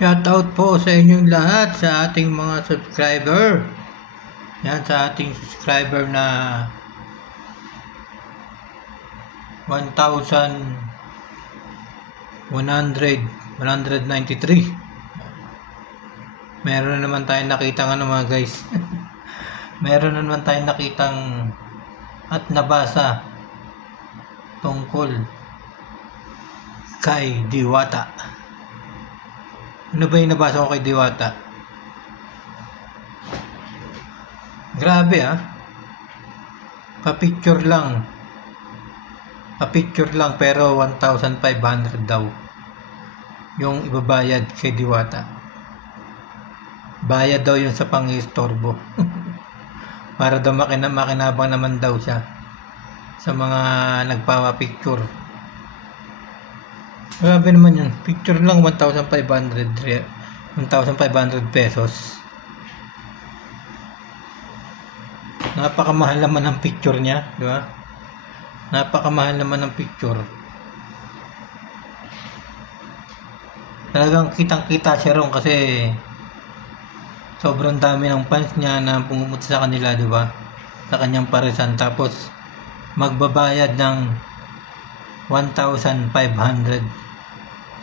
Shoutout po sa inyong lahat sa ating mga subscriber. Yan, sa ating subscriber na 1,193. Meron na naman tayong nakitang mga guys. Meron na naman tayong nakitang at nabasa tungkol kay Diwata. Ano ba yung nabasa ko kay Diwata? Grabe Pa-picture lang pero 1,500 daw yung ibabayad kay Diwata. Bayad daw yun sa pang-istorbo. Para daw makinabang naman daw siya sa mga nagpapapicture. Grabe naman yun. Picture lang 1,500 pesos. Napakamahal naman ng picture niya, di ba? Napakamahal naman ng picture. Talagang kitang-kita siya ron kasi sobrang dami ng fans niya na pumunta sa kanila, di ba? Sa kanyang parisan. Tapos magbabayad ng 1,500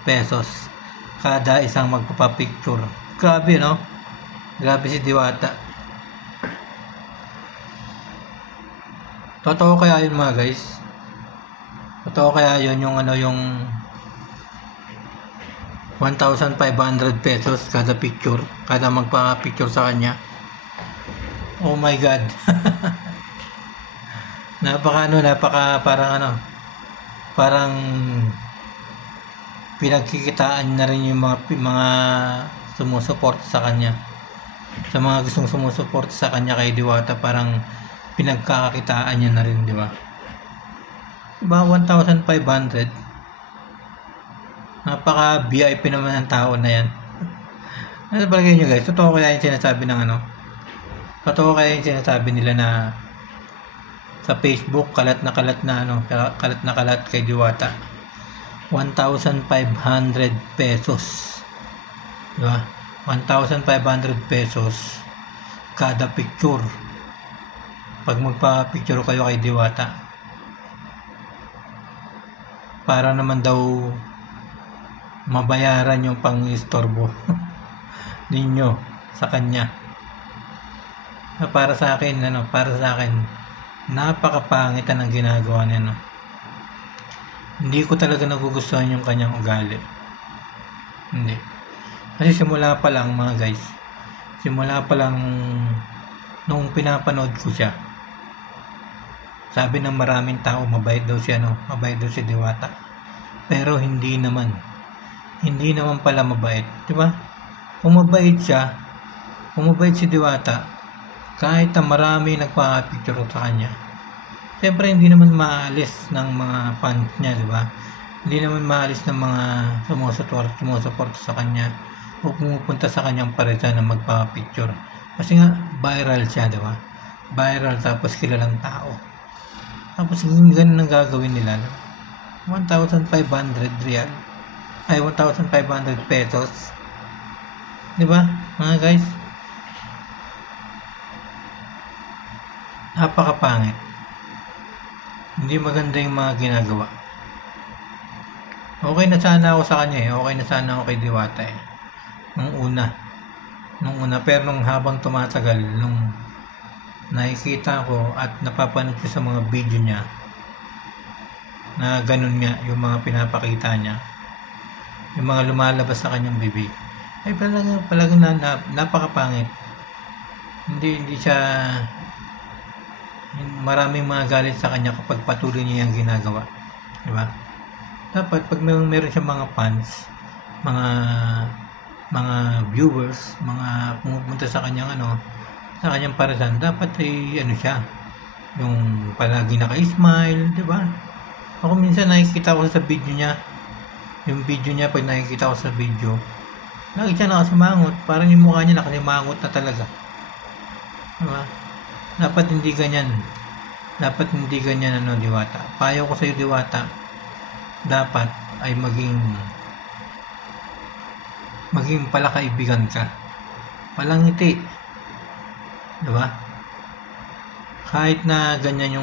pesos kada isang magpapapicture. Grabe, no? Grabe si Diwata. Totoo kaya yun mga guys? Totoo kaya yun yung yung 1,500 pesos kada picture, kada magpa-picture sa kanya? Oh my God. Parang pinagkikitaan na rin yung mga sumusuporta sa kanya. Sa mga gustong sumusuporta sa kanya kay Diwata, parang pinagkakakitaan niya na rin, di ba? Diba, 1,500? Napaka VIP naman ng tao na yan. Ano palagay nyo guys? Totoo kaya yung sinasabi ng Totoo kaya yung sinasabi nila na sa Facebook kalat na kalat kay Diwata? 1,500 pesos. Diba? 1,500 pesos kada picture. Pag magpa-picture kayo kay Diwata, para naman daw mabayaran yung pang-istorbo ninyo sa kanya. Para sa akin, napakapangit ang ginagawa niya, no? Hindi ko talaga nagugustuhan yung kanyang ugali. Hindi. Kasi simula pa lang mga guys, nung pinapanood ko siya, sabi ng maraming tao mabait daw siya, no? Mabait daw si Diwata. Pero hindi naman pala mabait, di ba? Kung mabait si Diwata, kahit na marami nagpa-picture sa kanya, siyempre hindi naman maalis ng mga fans niya, di ba? Hindi naman maalis ng mga sumusuporta sa kanya o pumupunta sa kanyang parisan na magpa-picture. Kasi nga viral siya, di ba? Viral, tapos kilalang tao. Tapos ganun ang gagawin nila, no? 1,500 real. Ay, 1,500 pesos. Di ba, mga guys? Napakapangit. Hindi maganda yung mga ginagawa. Okay na sana ako sa kanya, Okay na sana ako kay Diwata, Nung una. Pero nung habang tumatagal, nung nakikita ko at napapanood ko sa mga video niya na ganun nga yung mga pinapakita niya, yung mga lumalabas sa kanyang bibig, ay talagang napakapangit. Hindi siya, maraming mga galit sa kanya kapag patuloy niya yung ginagawa, di ba? Dapat pag meron siya mga fans, mga viewers, mga pumupunta sa kanyang sa kanyang parisan, dapat ay siya, yung palagi naka-smile, di ba? Ako minsan nakikita ko sa video niya, pag nakikita ko sa video, lagi siya nakasimangot, parang yung mukha niya nakasimangot na talaga, di ba? Dapat hindi ganyan, Diwata. Payo ko sa iyo, Diwata, dapat ay maging maging palakaibigan ka. Palangiti. Diba? Kahit na ganyan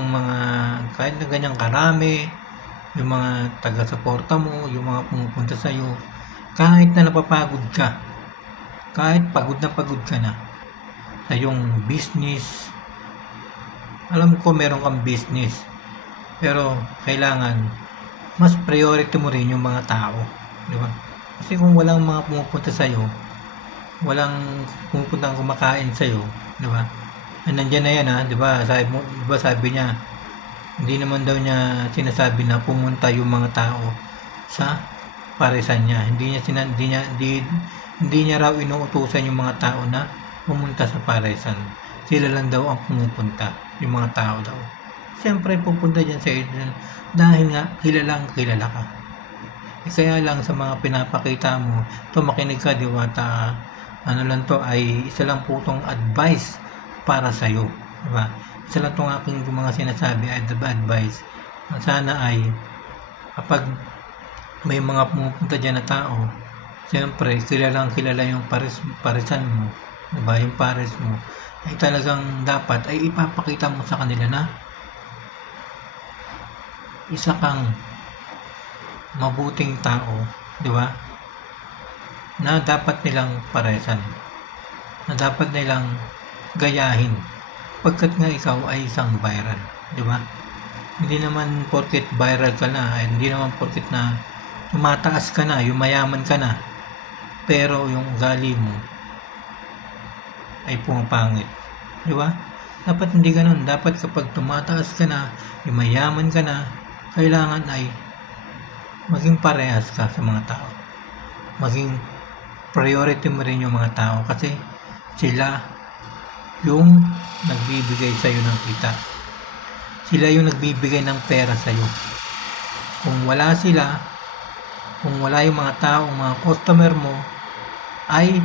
karami, yung mga taga-suporta mo, yung mga pumupunta sa'yo, kahit na napapagod ka, kahit pagod ka na sa yung business, alam ko meron kang business, pero kailangan mas priority mo rin yung mga tao, di ba? Kasi kung walang mga pumupunta sa'yo, walang pumupuntang kumakain sa'yo, di ba? Nandiyan na yan, di ba? Sabi niya, hindi naman daw niya sinasabi na pumunta yung mga tao sa paresan niya. Hindi niya raw inuutusan yung mga tao na pumunta sa paresan. Sila lang daw ang pumupunta, yung mga tao daw. Siyempre pupunta dyan sa iyo dahil nga kilala ka. Kaya lang sa mga pinapakita mo, to makinig ka, Diwata. Ano lang to ay isa lang po tong advice para sa iyo, diba? Isa lang tong aking mga sinasabi ay advice. Sana ay kapag may mga pumupunta dyan na tao, siyempre kilala yung parisan mo, diba? Yung pares mo ay talagang dapat ay ipapakita mo sa kanila na isa kang mabuting tao, di ba? Na dapat nilang paresan, na dapat nilang gayahin, pagkat nga ikaw ay isang viral, di ba? Hindi naman porket viral ka na, hindi naman porket na tumataas ka na, yung mayaman ka na, pero yung ugali mo ay pumapangit, di ba? Dapat hindi ganun. Dapat kapag tumataas ka na, yung mayaman ka na, kailangan ay maging parehas ka sa mga tao. Maging priority mo rin yung mga tao kasi sila yung nagbibigay sa'yo ng kita. Sila yung nagbibigay ng pera sa'yo. Kung wala sila, kung wala yung mga tao, mga customer mo, ay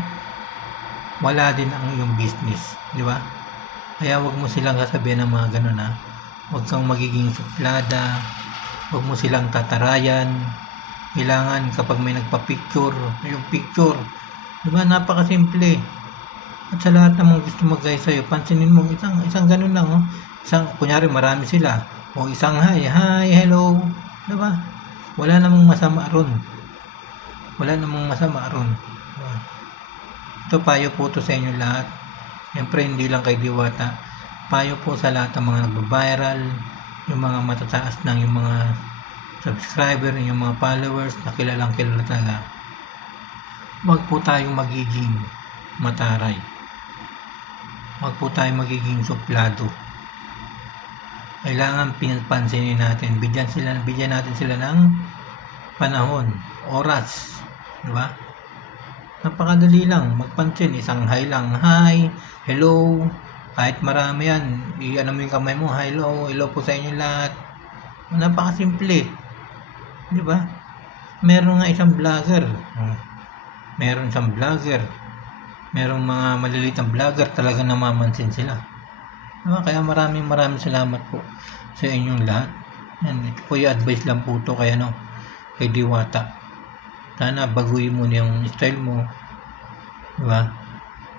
wala din ang iyong business. Di ba? Kaya wag mo silang sasabihin ng mga ganun ha. Wag kang magiging suplada. Huwag mo silang tatarayan. Kailangan kapag may nagpa-picture, yung picture, diba, napakasimple. At sa lahat ng mga gusto mag-gaya sa'yo, pansinin mo, isang ganun lang, oh. Kunyari marami sila, o isang hi, hello, diba? Wala namang masama ron. Diba? Ito, payo po to sa inyo lahat. Siyempre, hindi lang kay Diwata. Payo po sa lahat ng mga nagbabiral, yung mga matataas ng yung mga subscriber, yung mga followers na kilala talaga. Huwag po tayong magiging mataray. Huwag po tayong magiging suplado. Kailangan pinapansinin natin, bigyan natin sila ng panahon, oras, di ba? Napakadali lang, magpansin, isang hi lang, hi, hello, kahit marami yan, i-ano mo yung kamay mo, hello po sa inyo lahat. Napakasimple. Di ba? Meron isang vlogger. Merong mga maliliit na vlogger talaga namamansin sila. Diba? Kaya maraming salamat po sa inyong lahat. Yan, ito po yung advice lang po to kay Diwata. Sana baguhin mo yung style mo. Diba?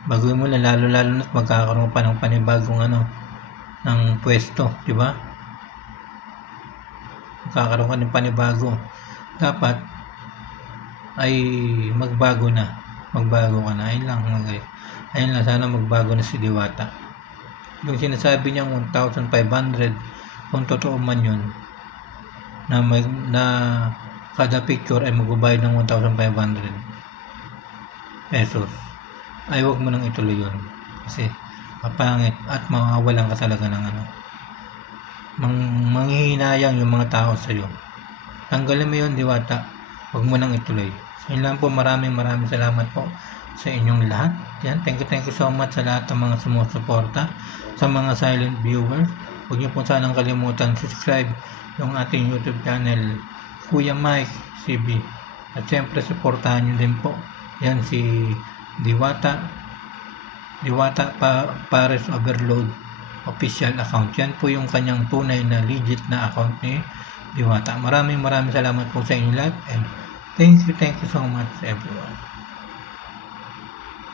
Baguhin mo na lalo na magkakaroon pa ng panibagong ng pwesto, di ba? Magkakaroon ka ng panibago. Dapat ay magbago ka na. Ayun lang mga guys. Ayun lang, sana magbago na si Diwata. Yung sinasabi niyang 1,500, kung totoo man yun, na kada picture ay magbabayad ng 1,500 pesos, ay huwag mo nang ituloy yun kasi mapangit at mawawalan ka talaga ng manghihinayang yung mga tao sa iyo. Tanggalin mo yun, Diwata. Huwag mo nang ituloy. So yun lang po, maraming salamat po sa inyong lahat. Yan, thank you so much sa lahat ng mga sumusuporta, sa mga silent viewers. Huwag niyo po sanang kalimutan subscribe yung ating YouTube channel, Kuya Mike CB. At syempre suportahan niyo din po yan si Diwata Pares Overload official account. Yan po yung kanyang tunay na legit na account ni Diwata. Maraming salamat po sa inyo lahat, and thank you so much everyone.